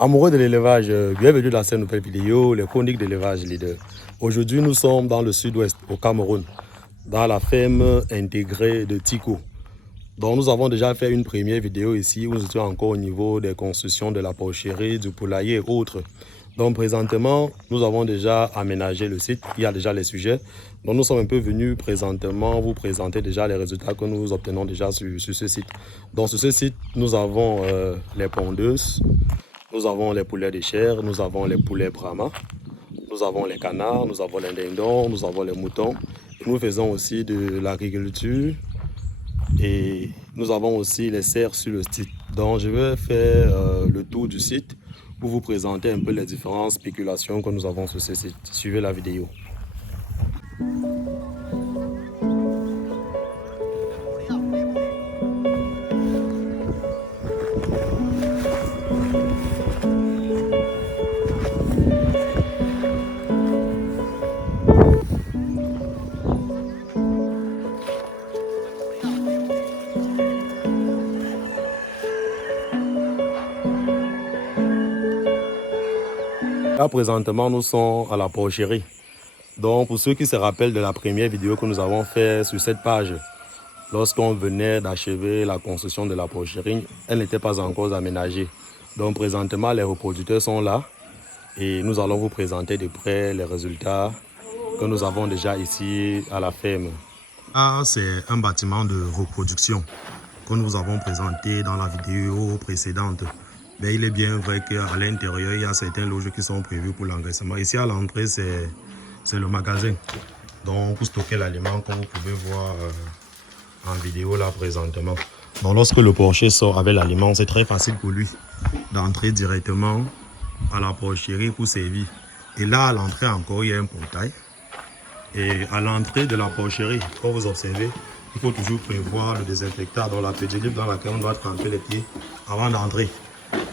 Amoureux de l'élevage, bienvenue dans cette nouvelle vidéo, les chroniques d'élevage leader. Aujourd'hui, nous sommes dans le sud-ouest, au Cameroun, dans la ferme intégrée de Tiko. Donc, nous avons déjà fait une première vidéo ici où nous étions encore au niveau des constructions de la porcherie, du poulailler et autres. Donc, présentement, nous avons déjà aménagé le site. Il y a déjà les sujets. Donc, nous sommes un peu venus présentement vous présenter déjà les résultats que nous obtenons déjà sur ce site. Donc, sur ce site, nous avons les pondeuses. Nous avons les poulets de chair, nous avons les poulets Brahma, nous avons les canards, nous avons les dindons, nous avons les moutons. Et nous faisons aussi de l'agriculture et nous avons aussi les cerfs sur le site. Donc je vais faire le tour du site pour vous présenter un peu les différentes spéculations que nous avons sur ce site. Suivez la vidéo. Là, présentement, nous sommes à la porcherie. Donc, pour ceux qui se rappellent de la première vidéo que nous avons faite sur cette page, lorsqu'on venait d'achever la construction de la porcherie, elle n'était pas encore aménagée. Donc, présentement, les reproducteurs sont là et nous allons vous présenter de près les résultats que nous avons déjà ici à la ferme. Ah, c'est un bâtiment de reproduction que nous avons présenté dans la vidéo précédente. Mais il est bien vrai qu'à l'intérieur, il y a certains loges qui sont prévus pour l'engraissement. Ici, à l'entrée, c'est le magasin. Donc, pour stocker l'aliment, comme vous pouvez voir en vidéo là présentement. Donc, lorsque le porcher sort avec l'aliment, c'est très facile pour lui d'entrer directement à la porcherie pour servir. Et là, à l'entrée encore, il y a un portail. Et à l'entrée de la porcherie, comme vous observez, il faut toujours prévoir le désinfectant dans la petite libre dans laquelle on doit tremper les pieds avant d'entrer.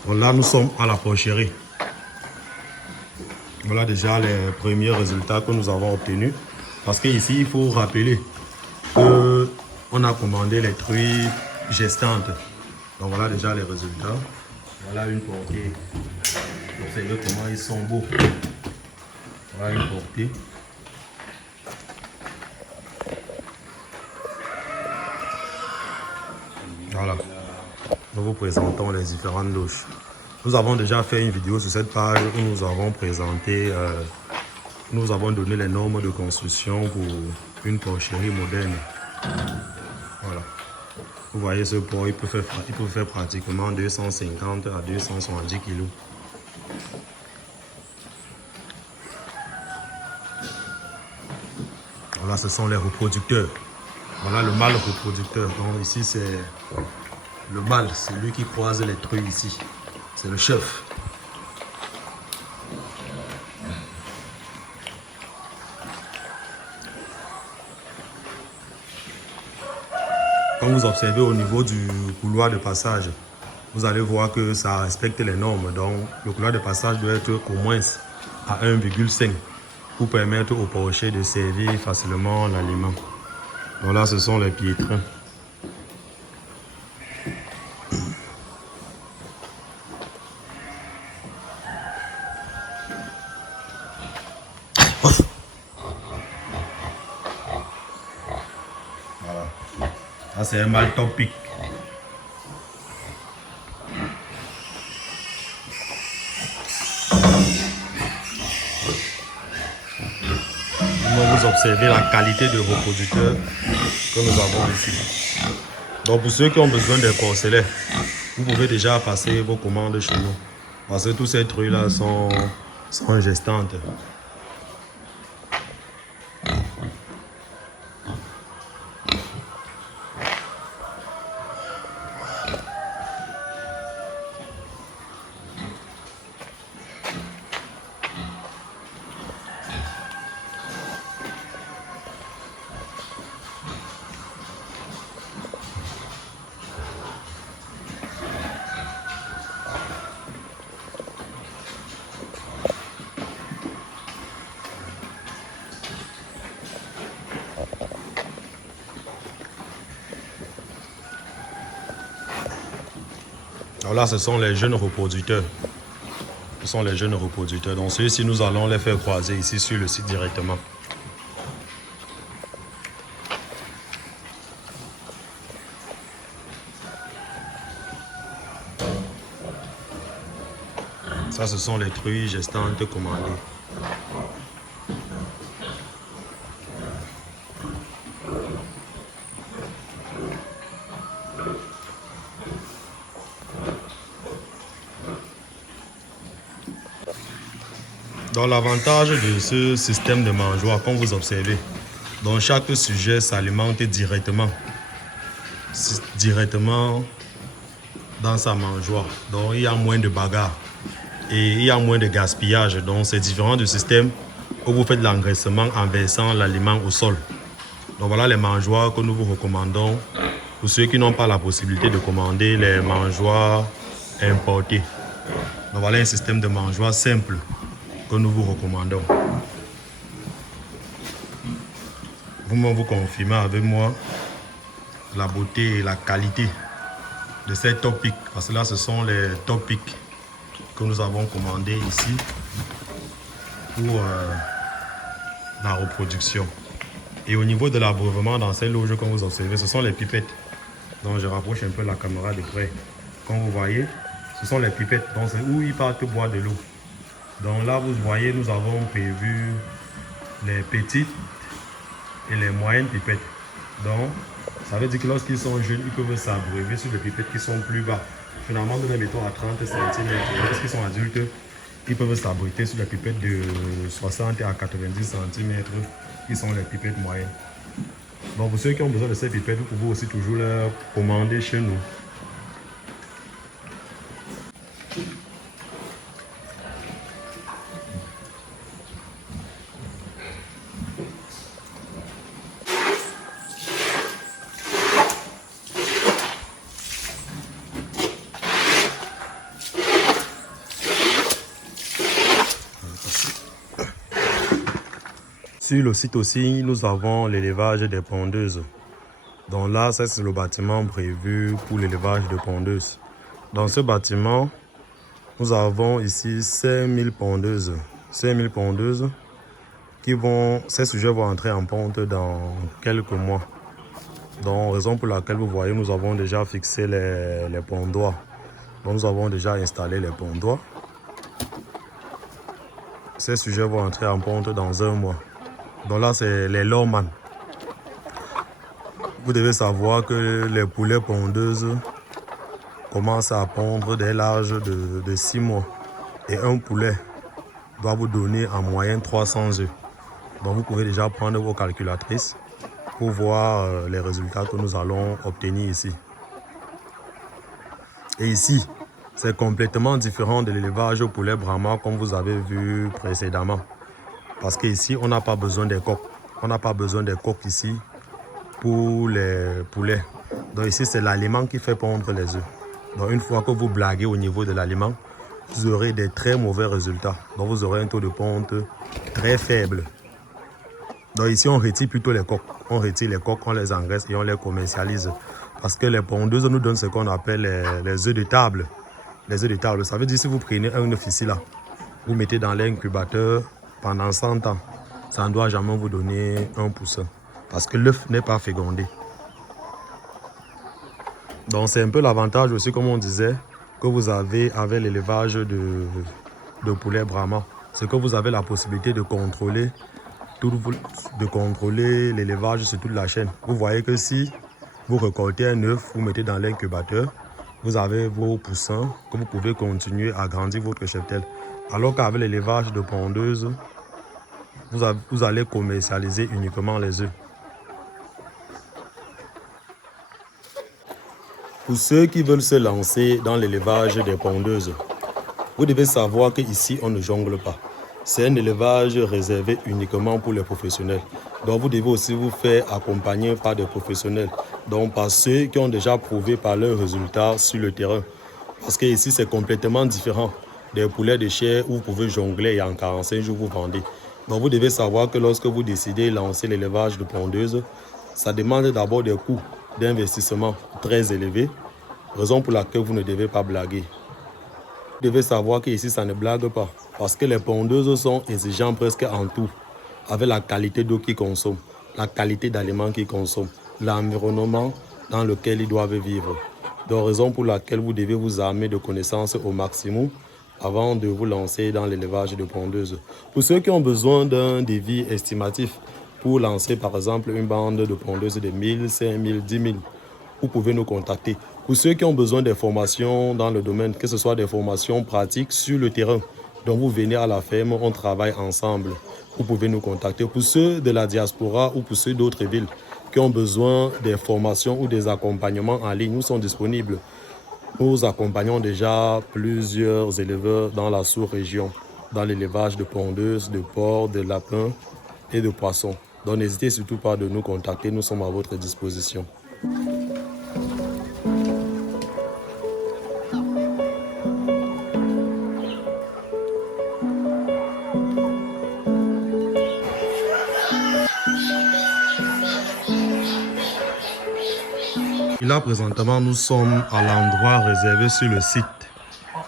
Donc là, nous sommes à la porcherie. Voilà déjà les premiers résultats que nous avons obtenus. Parce qu'ici, il faut rappeler qu'on a commandé les truies gestantes. Donc voilà déjà les résultats. Voilà une portée. Observez comment ils sont beaux. Voilà une portée. Voilà. Nous vous présentons les différentes loges. Nous avons déjà fait une vidéo sur cette page où nous avons présenté, nous avons donné les normes de construction pour une porcherie moderne. Voilà. Vous voyez ce porc, il peut faire pratiquement 250 à 270 kg. Voilà, ce sont les reproducteurs. Voilà le mâle reproducteur. Donc ici, c'est le mâle, c'est lui qui croise les truies ici. C'est le chef. Quand vous observez au niveau du couloir de passage, vous allez voir que ça respecte les normes. Donc, le couloir de passage doit être au moins à 1,5 pour permettre au porcher de servir facilement l'aliment. Donc là, ce sont les piétrins. Voilà. Ça, c'est un mâle topique. Vous observez la qualité de reproducteur que nous avons ici. Donc pour ceux qui ont besoin des porcelets, vous pouvez déjà passer vos commandes chez nous. Parce que tous ces trucs là sont gestantes. Alors là, ce sont les jeunes reproducteurs. Ce sont les jeunes reproducteurs. Donc ceux-ci, nous allons les faire croiser ici sur le site directement. Ça, ce sont les truies gestantes commandées. Donc l'avantage de ce système de mangeoire, comme vous observez, donc chaque sujet s'alimente directement dans sa mangeoire. Donc il y a moins de bagarre et il y a moins de gaspillage. Donc c'est différent du système où vous faites l'engraissement en versant l'aliment au sol. Donc voilà les mangeoires que nous vous recommandons pour ceux qui n'ont pas la possibilité de commander les mangeoires importés. Donc voilà un système de mangeoire simple que nous vous recommandons. Vous-même vous confirmez avec moi la beauté et la qualité de ces topics, parce que là ce sont les topics que nous avons commandés ici pour la reproduction. Et au niveau de l'abreuvement dans ces loges, comme vous observez, ce sont les pipettes. Donc je rapproche un peu la caméra de près. Comme vous voyez, ce sont les pipettes. Donc c'est où ils partent boire de l'eau. Donc là, vous voyez, nous avons prévu les petites et les moyennes pipettes. Donc, ça veut dire que lorsqu'ils sont jeunes, ils peuvent s'abreuver sur des pipettes qui sont plus bas. Finalement, nous les mettons à 30 cm. Lorsqu'ils sont adultes, ils peuvent s'abreuver sur des pipettes de 60 à 90 cm, qui sont les pipettes moyennes. Donc, pour ceux qui ont besoin de ces pipettes, vous pouvez aussi toujours les commander chez nous. Sur le site aussi, nous avons l'élevage des pondeuses. Donc là, c'est le bâtiment prévu pour l'élevage de pondeuses. Dans ce bâtiment, nous avons ici 5000 pondeuses. 5000 pondeuses ces sujets vont entrer en ponte dans quelques mois. Donc, raison pour laquelle vous voyez, nous avons déjà fixé les pondoirs. Donc, nous avons déjà installé les pondoirs. Ces sujets vont entrer en ponte dans un mois. Donc là, c'est les lorman. Vous devez savoir que les poulets pondeuses commencent à pondre dès l'âge de 6 mois. Et un poulet doit vous donner en moyenne 300 œufs. Donc vous pouvez déjà prendre vos calculatrices pour voir les résultats que nous allons obtenir ici. Et ici, c'est complètement différent de l'élevage au poulet Brahma comme vous avez vu précédemment. Parce qu'ici, on n'a pas besoin des coques. On n'a pas besoin des coques ici pour les poulets. Donc ici, c'est l'aliment qui fait pondre les œufs. Donc une fois que vous blaguez au niveau de l'aliment, vous aurez des très mauvais résultats. Donc vous aurez un taux de ponte très faible. Donc ici, on retire plutôt les coques. On retire les coques, on les engraisse et on les commercialise. Parce que les pondeuses nous donnent ce qu'on appelle les œufs de table. Les œufs de table, ça veut dire si vous prenez un œuf ici, là, vous mettez dans l'incubateur pendant 100 ans, ça ne doit jamais vous donner un poussin. Parce que l'œuf n'est pas fécondé. Donc c'est un peu l'avantage aussi, comme on disait, que vous avez avec l'élevage de poulet Brahma. C'est que vous avez la possibilité de contrôler l'élevage sur toute la chaîne. Vous voyez que si vous récoltez un œuf, vous mettez dans l'incubateur, vous avez vos poussins que vous pouvez continuer à grandir votre cheptel. Alors qu'avec l'élevage de pondeuses, vous allez commercialiser uniquement les œufs. Pour ceux qui veulent se lancer dans l'élevage des pondeuses, vous devez savoir qu'ici, on ne jongle pas. C'est un élevage réservé uniquement pour les professionnels. Donc, vous devez aussi vous faire accompagner par des professionnels. Donc, par ceux qui ont déjà prouvé par leurs résultats sur le terrain. Parce que ici, c'est complètement différent des poulets de chair où vous pouvez jongler et en 45 jours, vous vendez. Donc, vous devez savoir que lorsque vous décidez de lancer l'élevage de pondeuses, ça demande d'abord des coûts d'investissement très élevés, raison pour laquelle vous ne devez pas blaguer. Vous devez savoir qu'ici, ça ne blague pas. Parce que les pondeuses sont exigeantes presque en tout. Avec la qualité d'eau qu'ils consomment, la qualité d'aliments qu'ils consomment, l'environnement dans lequel ils doivent vivre. Donc, raison pour laquelle vous devez vous armer de connaissances au maximum avant de vous lancer dans l'élevage de pondeuses. Pour ceux qui ont besoin d'un devis estimatif pour lancer par exemple une bande de pondeuses de 1000, 5000, 10 000, vous pouvez nous contacter. Pour ceux qui ont besoin des formations dans le domaine, que ce soit des formations pratiques sur le terrain, donc vous venez à la ferme, on travaille ensemble. Vous pouvez nous contacter. Pour ceux de la diaspora ou pour ceux d'autres villes qui ont besoin des formations ou des accompagnements en ligne, nous sommes disponibles. Nous accompagnons déjà plusieurs éleveurs dans la sous-région, dans l'élevage de pondeuses, de porcs, de lapins et de poissons. Donc n'hésitez surtout pas de nous contacter, nous sommes à votre disposition. Et là, présentement, nous sommes à l'endroit réservé sur le site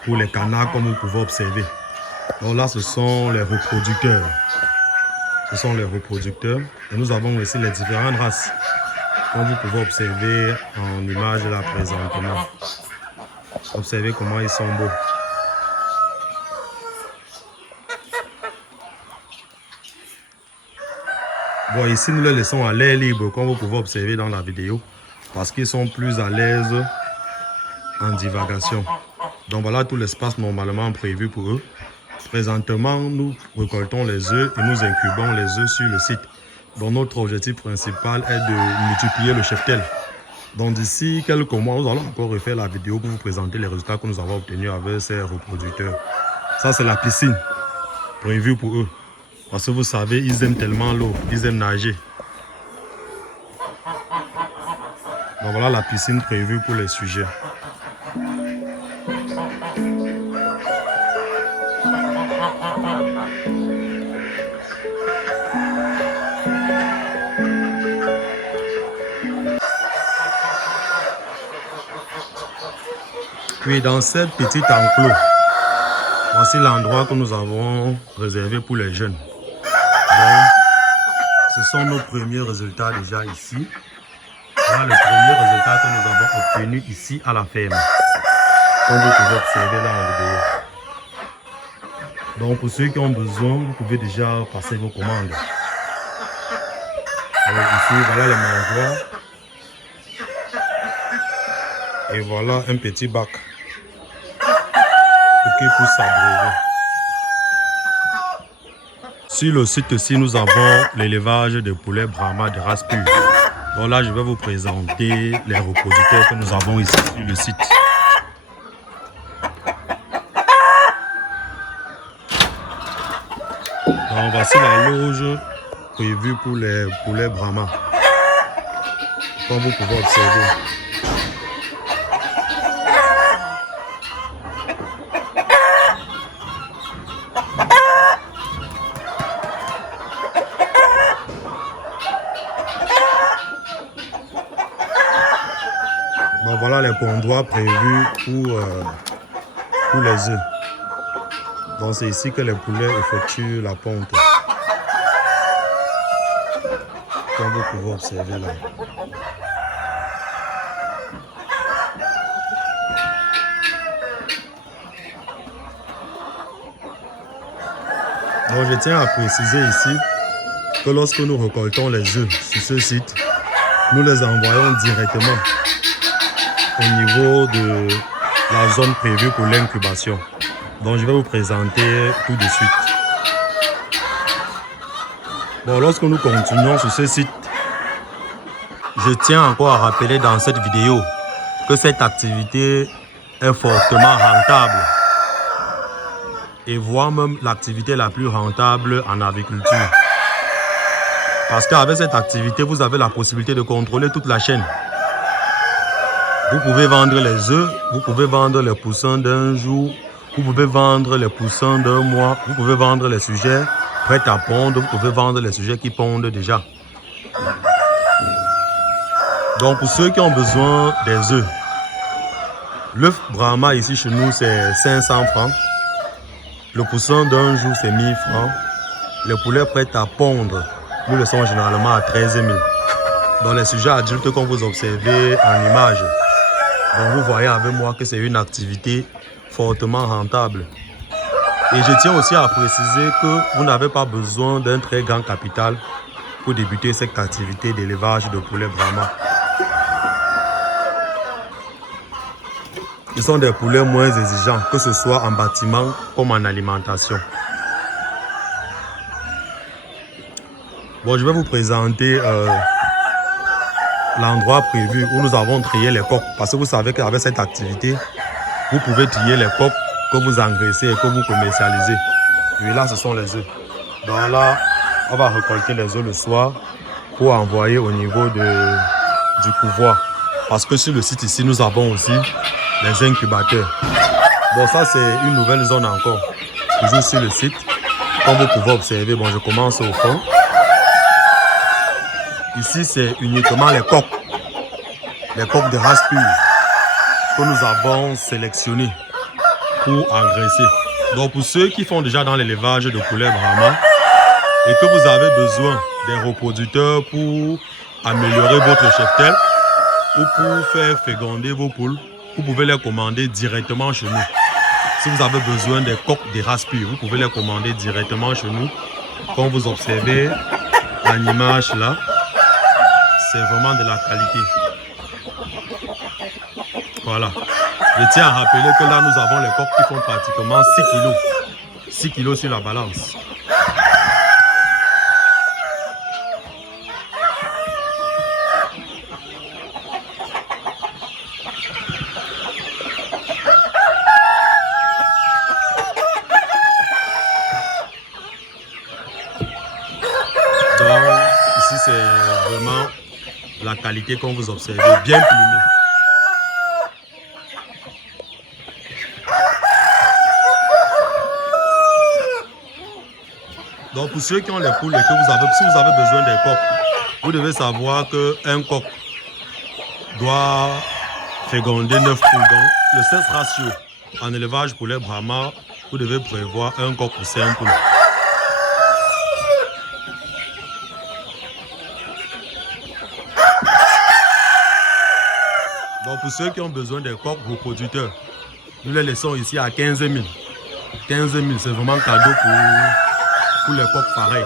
pour les canards, comme vous pouvez observer. Donc là, ce sont les reproducteurs. Ce sont les reproducteurs. Et nous avons aussi les différentes races, comme vous pouvez observer en image là présentement. Observez comment ils sont beaux. Bon, ici, nous les laissons à l'air libre, comme vous pouvez observer dans la vidéo, parce qu'ils sont plus à l'aise en divagation. Donc voilà tout l'espace normalement prévu pour eux. Présentement, nous récoltons les œufs et nous incubons les œufs sur le site. Donc notre objectif principal est de multiplier le cheptel. Donc d'ici quelques mois, nous allons encore refaire la vidéo pour vous présenter les résultats que nous avons obtenus avec ces reproducteurs. Ça, c'est la piscine prévue pour eux. Parce que vous savez, ils aiment tellement l'eau, ils aiment nager. Donc voilà la piscine prévue pour les sujets. Puis dans cette petite enclos, voici l'endroit que nous avons réservé pour les jeunes. Donc, ce sont nos premiers résultats déjà ici. Voilà le premier résultat que nous avons obtenu ici à la ferme. Comme vous pouvez observer là en vidéo. Donc pour ceux qui ont besoin, vous pouvez déjà passer vos commandes. Donc ici, voilà les mangeoires. Et voilà un petit bac pour qu'ils puissent s'abreuver. Sur le site-ci, nous avons l'élevage de poulets Brahma de race pure. Donc là, je vais vous présenter les reproducteurs que nous avons ici sur le site. Donc voici la loge prévue pour les poulets Brahma. Comme vous pouvez observer. Donc voilà les pondoirs prévus pour les œufs. Donc c'est ici que les poulets effectuent la ponte. Comme vous pouvez observer là. Donc je tiens à préciser ici que lorsque nous récoltons les œufs sur ce site, nous les envoyons directement au niveau de la zone prévue pour l'incubation. Donc je vais vous présenter tout de suite. Bon, lorsque nous continuons sur ce site, je tiens encore à rappeler dans cette vidéo que cette activité est fortement rentable et voire même l'activité la plus rentable en agriculture. Parce qu'avec cette activité, vous avez la possibilité de contrôler toute la chaîne. Vous pouvez vendre les œufs, vous pouvez vendre les poussins d'un jour, vous pouvez vendre les poussins d'un mois, vous pouvez vendre les sujets prêts à pondre, vous pouvez vendre les sujets qui pondent déjà. Donc pour ceux qui ont besoin des œufs, L'œuf Brahma ici chez nous, c'est 500 francs. Le poussin d'un jour, c'est 1000 francs. Les poulets prêts à pondre, nous le sommes généralement à 13 000. Dans les sujets adultes, comme vous observez en image, donc vous voyez avec moi que c'est une activité fortement rentable. Et je tiens aussi à préciser que vous n'avez pas besoin d'un très grand capital pour débuter cette activité d'élevage de poulets Brahma. Ce sont des poulets moins exigeants, que ce soit en bâtiment comme en alimentation. Bon, je vais vous présenter l'endroit prévu où nous avons trié les coqs. Parce que vous savez qu'avec cette activité, vous pouvez trier les coqs que vous engraissez et que vous commercialisez. Et là, ce sont les œufs. Donc là, on va récolter les œufs le soir pour envoyer au niveau du couvoir. Parce que sur le site ici, nous avons aussi les incubateurs. Bon, ça, c'est une nouvelle zone encore. Toujours sur le site. Comme vous pouvez observer, bon, je commence au fond. Ici, c'est uniquement les coqs de race pure que nous avons sélectionnés pour engraisser. Donc, pour ceux qui font déjà dans l'élevage de poulets Brahma et que vous avez besoin des reproducteurs pour améliorer votre cheptel ou pour faire féconder vos poules, vous pouvez les commander directement chez nous. Si vous avez besoin des coqs de race pure, vous pouvez les commander directement chez nous. Comme vous observez en image là, c'est vraiment de la qualité. Voilà. Je tiens à rappeler que là, nous avons les coqs qui font pratiquement 6 kilos. 6 kilos sur la balance. Donc, ici, c'est vraiment la qualité qu'on vous observe, bien plumée. Donc pour ceux qui ont les poules et que si vous avez besoin des coqs, vous devez savoir qu'un coq doit féconder 9 poules. Donc le 16 ratio en élevage poulet Brahma, vous devez prévoir un coq pour 5 poules. Donc pour ceux qui ont besoin des coqs reproducteurs, nous les laissons ici à 15 000. 15 000, c'est vraiment cadeau pour les coqs pareils.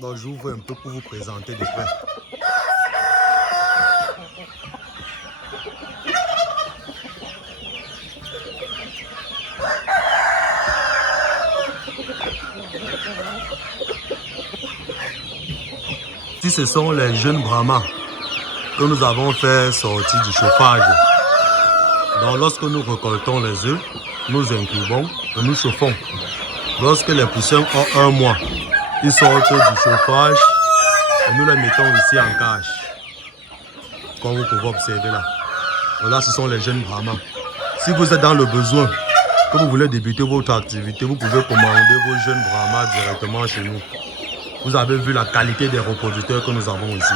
Donc j'ouvre un peu pour vous présenter de près. Ici, ce sont les jeunes Brahma que nous avons fait sortir du chauffage. Donc lorsque nous récoltons les œufs, nous incubons et nous chauffons. Lorsque les poussins ont 1 mois, ils sortent du chauffage et nous les mettons ici en cage. Comme vous pouvez observer là. Donc là, ce sont les jeunes Brahma. Si vous êtes dans le besoin, que vous voulez débuter votre activité, vous pouvez commander vos jeunes Brahma directement chez nous. Vous avez vu la qualité des reproducteurs que nous avons ici.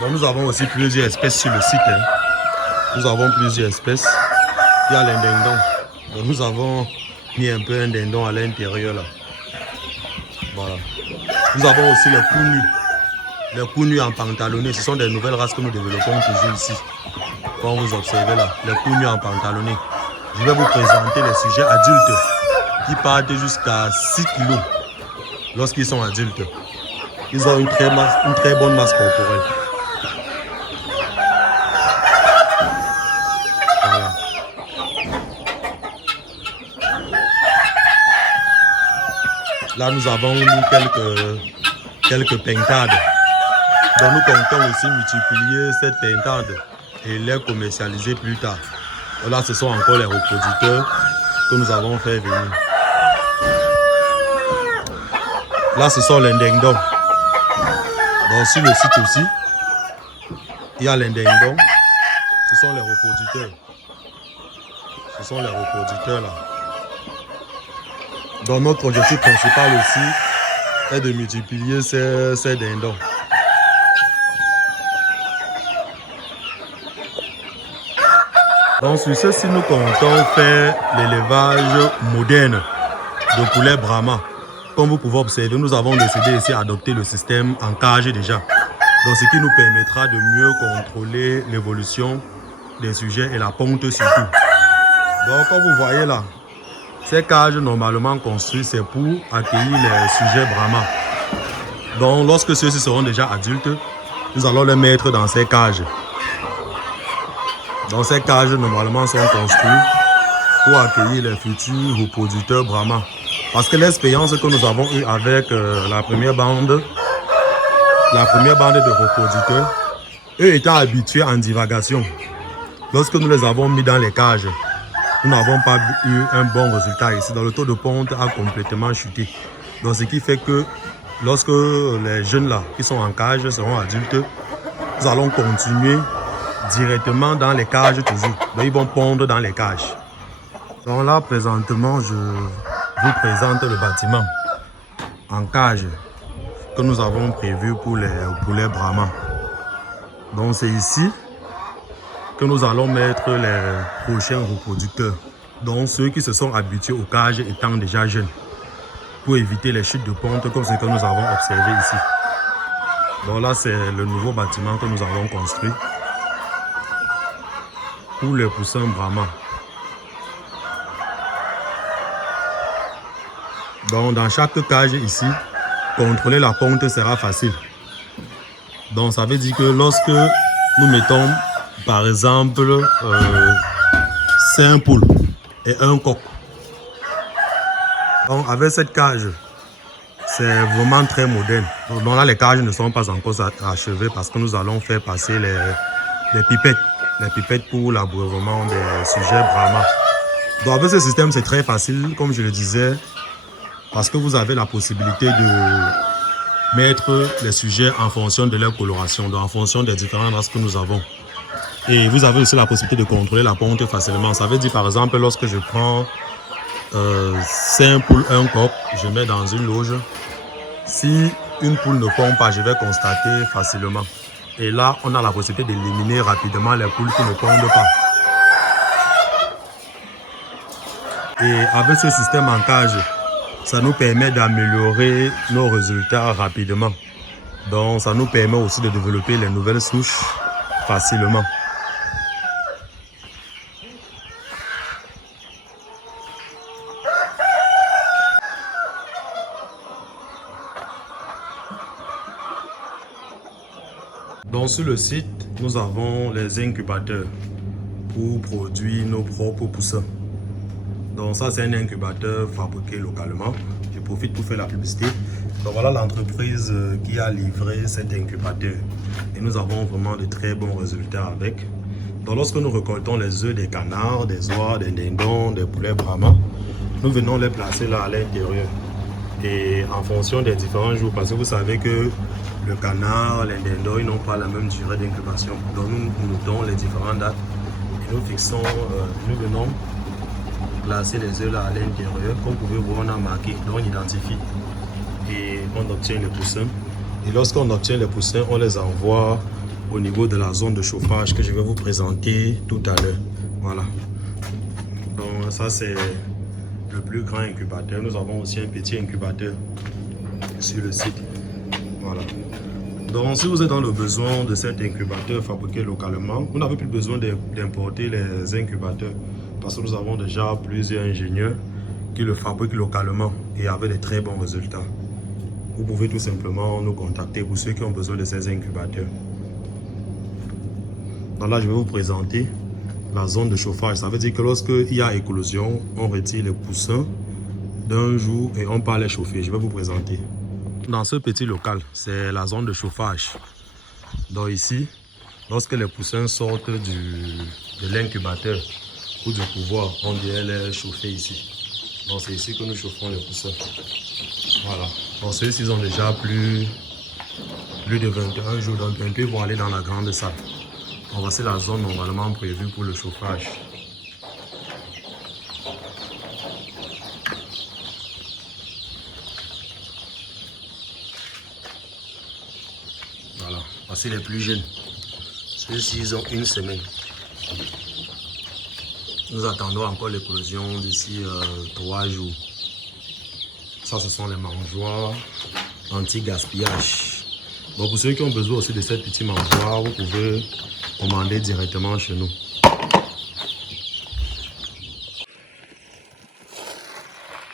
Donc nous avons aussi plusieurs espèces sur le site. Nous avons plusieurs espèces. Il y a l'indindon. Donc nous avons mis un peu un dindon à l'intérieur là. Voilà. Nous avons aussi les coups nus. Les coups nus en pantalonné. Ce sont des nouvelles races que nous développons toujours ici. Comme vous observez là, les coups nus en pantalonné. Je vais vous présenter les sujets adultes qui partent jusqu'à 6 kg lorsqu'ils sont adultes. Ils ont une très bonne masse corporelle. Voilà. Là, nous avons mis quelques pintades. Donc, nous comptons aussi multiplier cette pintade et les commercialiser plus tard. Là, ce sont encore les reproducteurs que nous avons fait venir. Là, ce sont les dindons. Donc, sur le site aussi, il y a les dindons. Ce sont les reproducteurs. Ce sont les reproducteurs là. Donc notre objectif principal aussi est de multiplier ces dindons. Donc sur ceci, nous comptons faire l'élevage moderne de poulets Brahma. Comme vous pouvez observer, nous avons décidé ici d'adopter le système en cage déjà. Donc ce qui nous permettra de mieux contrôler l'évolution des sujets et la ponte surtout. Donc comme vous voyez là, ces cages normalement construites, c'est pour accueillir les sujets Brahma. Donc lorsque ceux-ci seront déjà adultes, nous allons les mettre dans ces cages. Donc ces cages normalement sont construites pour accueillir les futurs reproducteurs Brahma. Parce que l'expérience que nous avons eue avec la première bande de reproducteurs, eux étant habitués en divagation, lorsque nous les avons mis dans les cages, nous n'avons pas eu un bon résultat ici. Donc le taux de ponte a complètement chuté. Donc ce qui fait que lorsque les jeunes là qui sont en cage seront adultes, nous allons continuer directement dans les cages toujours. Donc ils vont pondre dans les cages. Donc là présentement je vous présente le bâtiment en cage que nous avons prévu pour les poulets Brahma. Donc c'est ici que nous allons mettre les prochains reproducteurs. Donc ceux qui se sont habitués aux cages étant déjà jeunes, pour éviter les chutes de ponte comme ce que nous avons observé ici. Donc là c'est le nouveau bâtiment que nous avons construit pour les poussins Brahma. Donc dans chaque cage ici, contrôler la ponte sera facile. Donc ça veut dire que lorsque nous mettons par exemple 5 poules et un coq. Donc avec cette cage, c'est vraiment très moderne. Donc là les cages ne sont pas encore achevées parce que nous allons faire passer les pipettes pour l'abreuvement des sujets Brahma. Donc avec ce système c'est très facile comme je le disais, parce que vous avez la possibilité de mettre les sujets en fonction de leur coloration, donc en fonction des différentes races que nous avons. Et vous avez aussi la possibilité de contrôler la ponte facilement. Ça veut dire par exemple lorsque je prends 5 poules, un coq, je mets dans une loge. Si une poule ne pond pas, je vais constater facilement. Et là, on a la possibilité d'éliminer rapidement les poules qui ne pondent pas. Et avec ce système en cage, ça nous permet d'améliorer nos résultats rapidement. Donc ça nous permet aussi de développer les nouvelles souches facilement. Donc sur le site, nous avons les incubateurs pour produire nos propres poussins. Donc ça c'est un incubateur fabriqué localement. Je profite pour faire la publicité. Donc voilà l'entreprise qui a livré cet incubateur. Et nous avons vraiment de très bons résultats avec. Donc lorsque nous récoltons les œufs des canards, des oies, des dindons, des poulets Brahma, nous venons les placer là à l'intérieur. Et en fonction des différents jours, parce que vous savez que le canard, les dindons, ils n'ont pas la même durée d'incubation. Donc nous notons les différentes dates et nous fixons, nous venons placer les œufs là à l'intérieur. Comme vous pouvez voir, on a marqué, donc on identifie et on obtient les poussins. Et lorsqu'on obtient les poussins, on les envoie au niveau de la zone de chauffage que je vais vous présenter tout à l'heure. Voilà. Donc ça c'est le plus grand incubateur. Nous avons aussi un petit incubateur sur le site. Voilà. Donc si vous êtes dans le besoin de cet incubateur fabriqué localement, vous n'avez plus besoin d'importer les incubateurs parce que nous avons déjà plusieurs ingénieurs qui le fabriquent localement et avec de très bons résultats. Vous pouvez tout simplement nous contacter pour ceux qui ont besoin de ces incubateurs. Donc là, je vais vous présenter la zone de chauffage. Ça veut dire que lorsqu'il y a éclosion, on retire les poussins d'un jour et on part les chauffer. Je vais vous présenter. Dans ce petit local, c'est la zone de chauffage. Donc ici, lorsque les poussins sortent de l'incubateur ou du pouvoir, on vient les chauffer ici. Donc c'est ici que nous chauffons les poussins. Voilà. Donc ceux-ci ont déjà plus de 21 jours, donc bientôt ils vont aller dans la grande salle. Donc voici la zone normalement prévue pour le chauffage. Voici les plus jeunes. Ceux-ci, ils ont une semaine. Nous attendons encore l'éclosion d'ici 3 jours. Ça, ce sont les mangeoires anti-gaspillage. Bon, pour ceux qui ont besoin aussi de cette petite mangeoire, vous pouvez commander directement chez nous.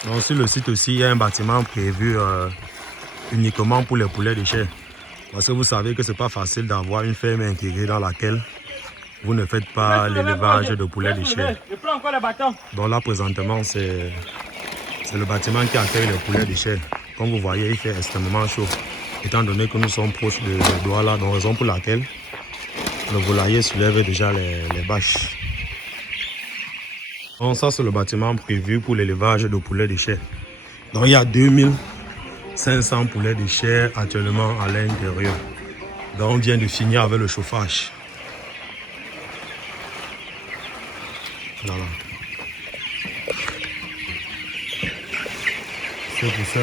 Donc, sur le site aussi, il y a un bâtiment prévu uniquement pour les poulets de chair. Parce que vous savez que ce n'est pas facile d'avoir une ferme intégrée dans laquelle vous ne faites pas l'élevage de poulets de chair. Donc là, présentement, c'est le bâtiment qui accueille les poulets de chair. Comme vous voyez, il fait extrêmement chaud. Étant donné que nous sommes proches de Douala, donc raison pour laquelle le volailler soulève déjà les bâches. Donc ça, c'est le bâtiment prévu pour l'élevage de poulets de chair. Donc il y a 2500 poulets de chair actuellement à l'intérieur. Donc on vient de finir avec le chauffage. Voilà. C'est tout ça.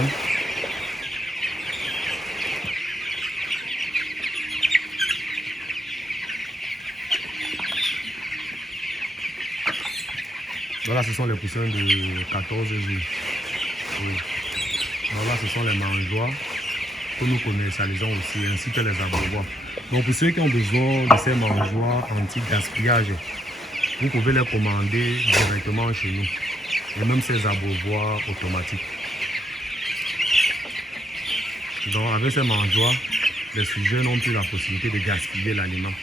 Voilà, ce sont les poussins de 14 jours. Oui. Voilà, ce sont les mangeoires que nous commercialisons aussi, ainsi que les abreuvoirs. Donc pour ceux qui ont besoin de ces mangeoires anti-gaspillage, vous pouvez les commander directement chez nous. Et même ces abreuvoirs automatiques. Donc avec ces mangeoires, les sujets n'ont plus la possibilité de gaspiller l'aliment.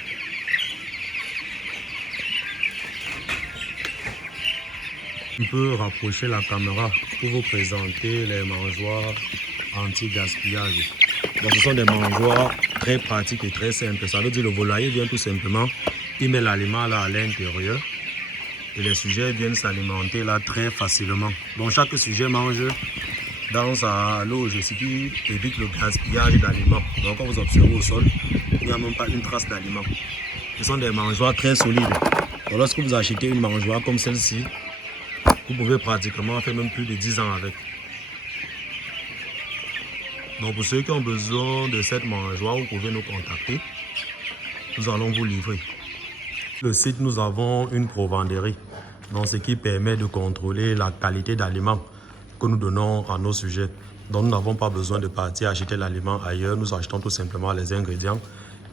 On peut rapprocher la caméra pour vous présenter les mangeoires anti-gaspillage. Donc ce sont des mangeoires très pratiques et très simples. Ça veut dire que le volailler vient tout simplement, il met l'aliment là à l'intérieur et les sujets viennent s'alimenter là très facilement. Donc chaque sujet mange dans sa loge, ce qui évite le gaspillage d'aliments. Donc quand vous observez au sol, il n'y a même pas une trace d'aliment. Ce sont des mangeoires très solides. Donc lorsque vous achetez une mangeoire comme celle-ci, vous pouvez pratiquement faire même plus de 10 ans avec. Donc pour ceux qui ont besoin de cette mangeoire, vous pouvez nous contacter. Nous allons vous livrer. Sur le site, nous avons une provenderie. Donc ce qui permet de contrôler la qualité d'aliments que nous donnons à nos sujets. Donc nous n'avons pas besoin de partir acheter l'aliment ailleurs. Nous achetons tout simplement les ingrédients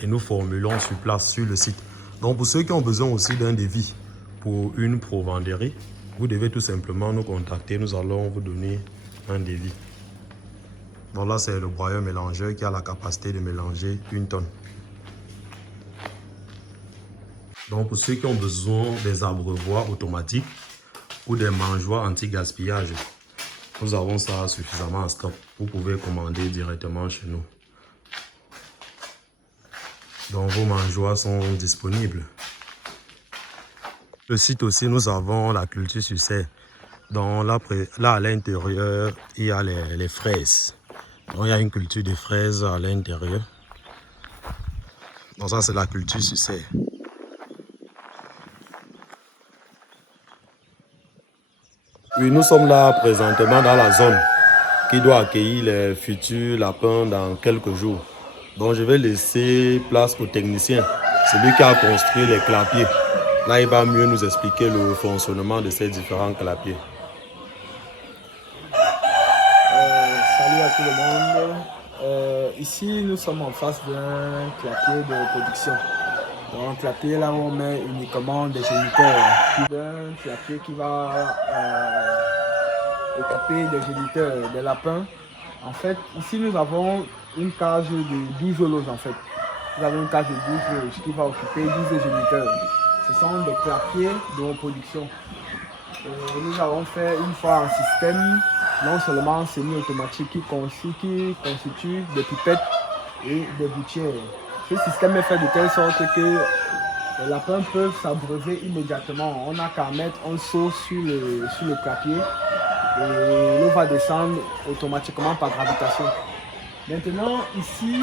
et nous formulons sur place sur le site. Donc pour ceux qui ont besoin aussi d'un devis pour une provenderie, vous devez tout simplement nous contacter. Nous allons vous donner un devis. Donc là, c'est le broyeur mélangeur qui a la capacité de mélanger 1 tonne. Donc pour ceux qui ont besoin des abreuvoirs automatiques ou des mangeoires anti-gaspillage, nous avons ça suffisamment en stock. Vous pouvez commander directement chez nous. Donc vos mangeoires sont disponibles. Le site aussi, nous avons la culture sur serre. Donc là à l'intérieur, il y a les fraises. Donc il y a une culture de fraises à l'intérieur. Donc ça, c'est la culture sur serre. Oui, nous sommes là présentement dans la zone qui doit accueillir les futurs lapins dans quelques jours. Donc je vais laisser place au technicien, celui qui a construit les clapiers. Là, il va mieux nous expliquer le fonctionnement de ces différents clapiers. Salut à tout le monde. Ici, nous sommes en face d'un clapier de production. Dans un clapier, là où on met uniquement des géniteurs. Un clapier qui va occuper des géniteurs, des lapins. En fait, ici, nous avons une cage de 12 loges en fait. Nous avons une cage de 12 loges qui va occuper 12 géniteurs. Ce sont des clapiers de production. Nous avons fait une fois un système non seulement semi-automatique qui constitue des pipettes et des gouttières. Ce système est fait de telle sorte que les lapins peuvent s'abreuver immédiatement. On n'a qu'à mettre un seau sur le clapier et l'eau va descendre automatiquement par gravitation. Maintenant, ici,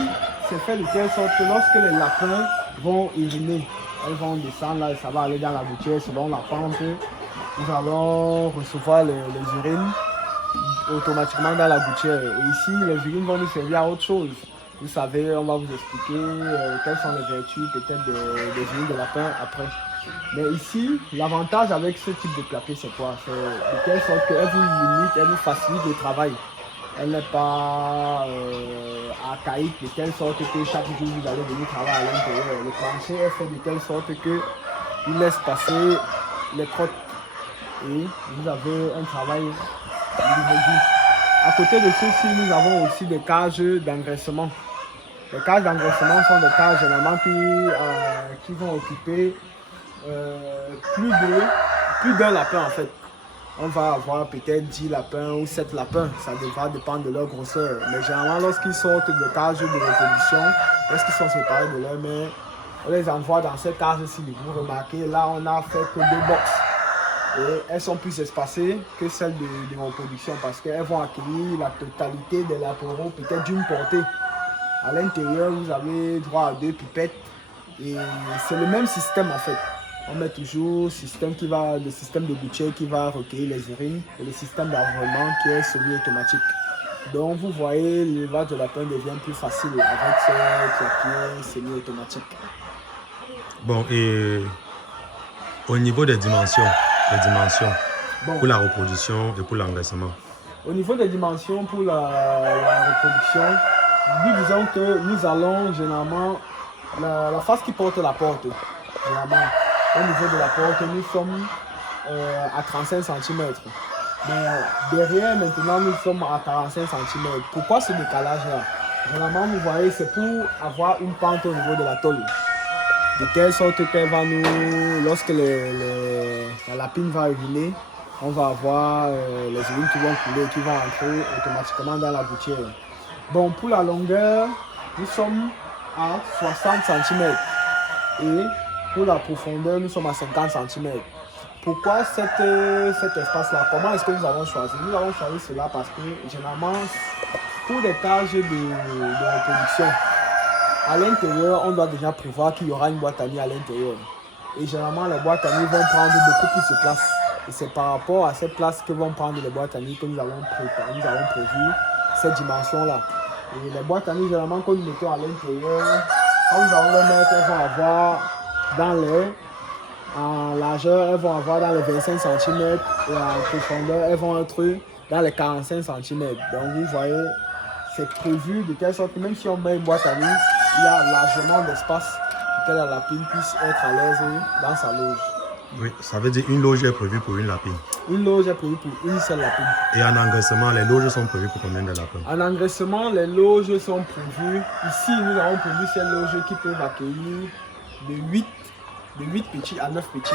c'est fait de telle sorte que lorsque les lapins vont uriner, elles vont descendre là et ça va aller dans la gouttière selon la pente. Nous allons recevoir les urines automatiquement dans la gouttière. Et ici, les urines vont nous servir à autre chose. Vous savez, on va vous expliquer quelles sont les vertus peut-être des huiles de lapin après. Mais ici, l'avantage avec ce type de clapier, c'est quoi? C'est de telle sorte qu'elle vous limite, elle vous facilite le travail. Elle n'est pas archaïque de telle sorte que chaque jour vous allez venir travailler à l'intérieur. Le plancher est fait de telle sorte qu'il laisse passer les crottes et vous avez un travail dirigé. À côté de ceci, nous avons aussi des cages d'engraissement. Les cages d'engraissement sont des cages généralement qui vont occuper plus d'un lapin en fait. On va avoir peut-être 10 lapins ou 7 lapins, ça va dépendre de leur grosseur. Mais généralement, lorsqu'ils sortent de cages de reproduction, lorsqu'ils sont séparés de leur mère, on les envoie dans ces cages-ci. Vous remarquez, là, on a fait que 2 boxes. Et elles sont plus espacées que celles de reproduction parce qu'elles vont accueillir la totalité des lapins peut-être d'une portée. À l'intérieur, vous avez droit à 2 pipettes et c'est le même système en fait. On met toujours le système de gouttière qui va recueillir les urines et le système d'environnement qui est semi-automatique. Donc vous voyez, l'élevage de lapin devient plus facile avec ce clapier semi-automatique. Bon, et au niveau des dimensions bon, pour la reproduction et pour l'engraissement. Au niveau des dimensions pour la reproduction, nous disons que nous allons généralement, la face qui porte la porte, généralement, au niveau de la porte, nous sommes à 35 cm. Mais derrière, maintenant, nous sommes à 45 cm. Pourquoi ce décalage-là? Généralement, vous voyez, c'est pour avoir une pente au niveau de la tôle. De telle sorte qu'elle va nous, lorsque la lapine va uriner, on va avoir les urines qui vont couler, qui vont entrer automatiquement dans la gouttière. Bon, pour la longueur, nous sommes à 60 cm. Et pour la profondeur, nous sommes à 50 cm. Pourquoi cet espace-là? Comment est-ce que nous avons choisi? Nous avons choisi cela parce que généralement, pour des cages de reproduction, à l'intérieur, on doit déjà prévoir qu'il y aura une boîte à nuit à l'intérieur. Et généralement, les boîtes à nuit vont prendre beaucoup plus de place. Et c'est par rapport à cette place que vont prendre les boîtes à nuit que nous avons prévu cette dimension-là. Et les boîtes à nuit, généralement, quand nous mettons à l'intérieur, quand nous allons les mettre, elles vont avoir en largeur, elles vont avoir dans les 25 cm et en profondeur, elles vont être dans les 45 cm. Donc vous voyez, c'est prévu de telle sorte que même si on met une boîte à nuit, il y a largement d'espace pour que la lapine puisse être à l'aise dans sa loge. Oui, ça veut dire une loge est prévue pour une lapine. Une loge est prévue pour une seule lapine. Et en engraissement, les loges sont prévues pour combien de lapins? En engraissement, les loges sont prévues. Ici, nous avons prévu ces loges qui peuvent accueillir de 8 petits à 9 petits.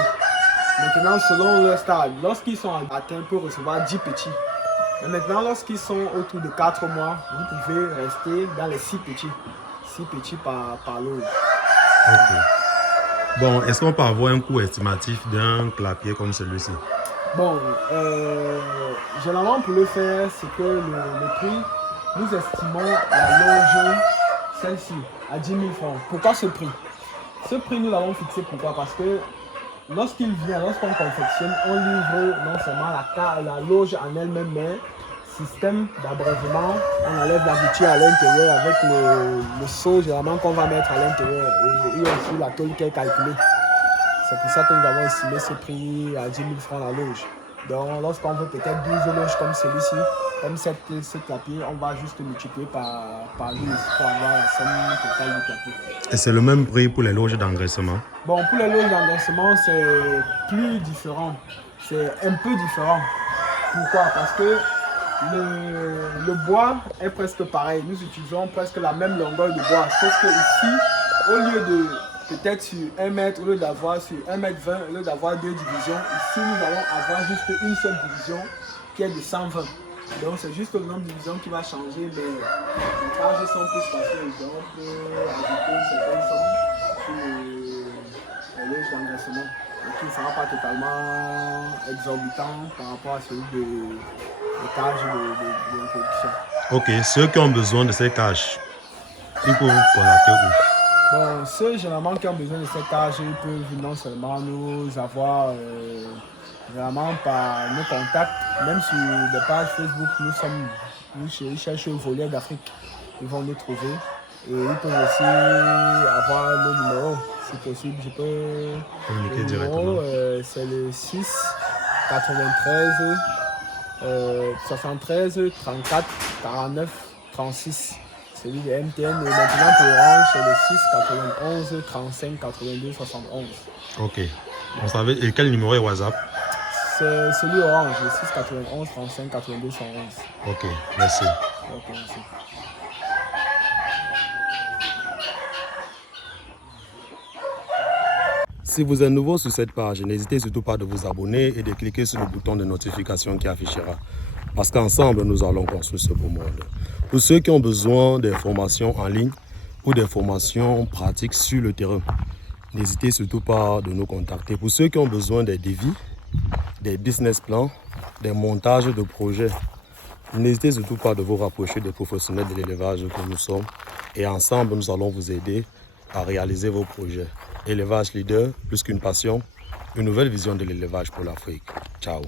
Maintenant, selon leur stade, lorsqu'ils sont atteints, ils peuvent recevoir 10 petits. Mais maintenant, lorsqu'ils sont autour de 4 mois, vous pouvez rester dans les 6 petits. 6 petits par loge. Ok. Bon, est-ce qu'on peut avoir un coût estimatif d'un clapier comme celui-ci? Bon, généralement pour le faire, c'est que le prix, nous estimons la loge, celle-ci, à 10 000 francs. Pourquoi ce prix? Ce prix, nous l'avons fixé pourquoi? Parce que lorsqu'on confectionne, on livre non seulement la loge en elle-même, mais système d'abreuvement, on enlève la gouttière à l'intérieur avec le seau généralement qu'on va mettre à l'intérieur. Et il y a aussi la tôle qui est calculée. C'est pour ça que nous avons estimé ce prix à 10 000 francs la loge. Donc lorsqu'on veut peut-être 12 loges comme celui-ci, comme ce clapier, on va juste multiplier par 12 pour avoir la somme totale du clapier. Et c'est le même prix pour les loges d'engraissement? Bon, pour les loges d'engraissement, c'est plus différent. C'est un peu différent. Pourquoi? Parce que le bois est presque pareil. Nous utilisons presque la même longueur de bois. Sauf que ici, au lieu de peut-être sur 1 mètre, au lieu d'avoir sur 1 mètre 20, au lieu d'avoir 2 divisions, ici nous allons avoir juste une seule division qui est de 120. Donc c'est juste le nombre de divisions qui va changer, mais les cages sont plus faciles. Donc on peut ajouter certaines sommes sur les loges d'engraissement. Et qui ne sera pas totalement exorbitant par rapport à celui de cages de reproduction. Ok, ceux qui ont besoin de ces cages, ils peuvent vous contacter où? Bon, ceux généralement qui ont besoin de ces cages, ils peuvent non seulement nous avoir vraiment par nos contacts, même sur des pages Facebook, nous cherchons Volière d'Afrique, ils vont nous trouver. Et ils peuvent aussi avoir le numéro, si possible. Je peux communiquer le directement. numéro, c'est le 6 93 73 34 49 36. Celui de MTN. Et maintenant pour Orange, c'est le 6 91 35 82 71. Ok. On savait. Et quel numéro est WhatsApp? C'est celui Orange, le 6 91 35 82 111. Ok, merci. Ok, merci. Si vous êtes nouveau sur cette page, n'hésitez surtout pas de vous abonner et de cliquer sur le bouton de notification qui affichera. Parce qu'ensemble, nous allons construire ce beau monde. Pour ceux qui ont besoin des formations en ligne ou des formations pratiques sur le terrain, n'hésitez surtout pas de nous contacter. Pour ceux qui ont besoin des devis, des business plans, des montages de projets, n'hésitez surtout pas de vous rapprocher des professionnels de l'élevage que nous sommes. Et ensemble, nous allons vous aider à réaliser vos projets. Élevage leader, plus qu'une passion, une nouvelle vision de l'élevage pour l'Afrique. Ciao.